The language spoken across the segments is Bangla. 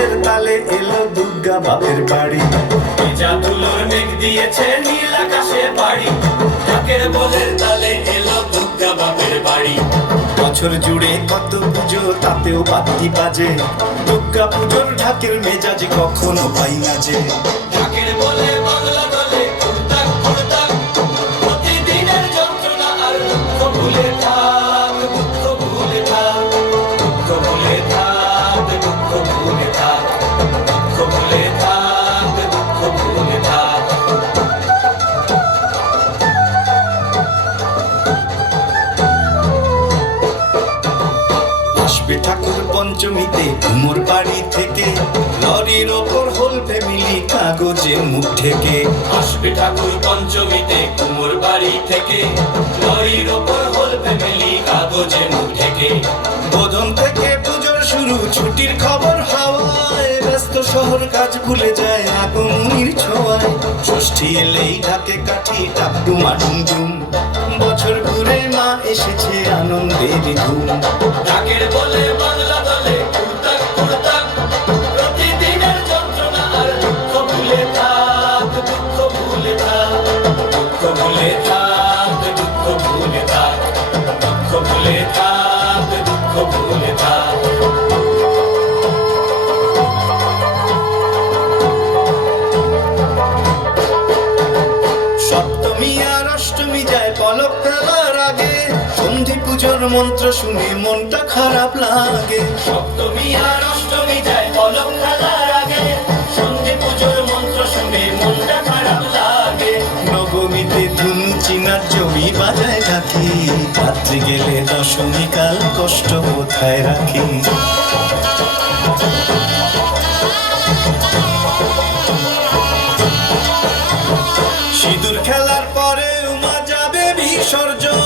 বলের তালে এলো দুর্গা বাপের বাড়ি। ভেজা তুলোর মেঘ দিয়েছে নীল আকাশে বাড়ি, ঢাকের বলের তালে এলো দুর্গা বাপের বাড়ি। বছর জুড়ে কত পুজো তাতেও বাতি বাজে, দুর্গা পুজোর ঢাকের মেজাজ কখনো পাই না যে। ঢাকের বলে বাংলা দলে ঘুরতাক ঘুরতাক, প্রতিদিনের যন্ত্রণা আর দুঃখ ভুলে থাক, দুঃখ ভুলে থাক, দুঃখ ভুলে থাক, দুঃখ ভুলে থাক, দুঃখ ভুলে থাক, দুঃখ ভুলে থাক। আসবে ঠাকুর পঞ্চমীতে কুমোর বাড়ি থেকে, লরির ওপর হোল ফ্যামিলি কাগজে মুখ ঢেকে। আসবে ঠাকুর পঞ্চমীতে কুমোর বাড়ি থেকে, লরির ওপর হোল ফ্যামিলি কাগজে মুখ ঢেকে। বোধন থেকে পুজোর শুরু, ছুটির খবর হাওয়ায়, ব্যস্ত শহর কাজ ভুলে যায় আগমনীর ছোঁয়ায়। ষষ্ঠী এলেই ঢাকে কাঠি টাপটুমা ডুমডুম, বছর ঘুরে মা এসেছে আনন্দের ধুম। ঢাকের বলে বাংলা দলে ঘুরতাক ঘুরতাক, প্রতিদিনের যন্ত্রণা আর দুঃখ ভুলে থাক, দুঃখ ভুলে থাক, দুঃখ ভুলে থাক, দুঃখ ভুলে থাক, দুঃখ ভুলে থাক, দুঃখ ভুলে থাক। সপ্তমী আর অষ্টমী যায় পলক ফেলার আগে, সন্ধি পুজোর মন্ত্র শুনে মনটা খারাপ লাগে। সপ্তমী আর অষ্টমী যায় পলক ফেলার আগে, সন্ধি পুজোর মন্ত্র শুনে মনটা খারাপ লাগে। নবমীতে ধুনু চিনার জমি বাজায় রাখি, রাত্রি গেলে দশমী কাল কষ্ট কোথায় রাখি। সিঁদুর খেলার পরে উমা যাবে বিসর্জন,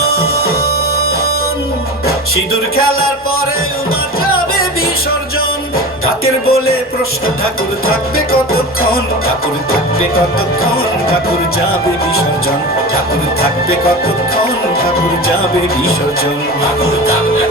সিঁদুর খেলার পরে উমা যাবে বিসর্জন। ঢাকের বলে প্রশ্ন ঠাকুর থাকবে কতক্ষণ, ঠাকুর থাকবে কতক্ষণ, ঠাকুর যাবে বিসর্জন। ঠাকুর থাকবে কতক্ষণ, ঠাকুর যাবে বিসর্জন। ঠাকুর থাকবে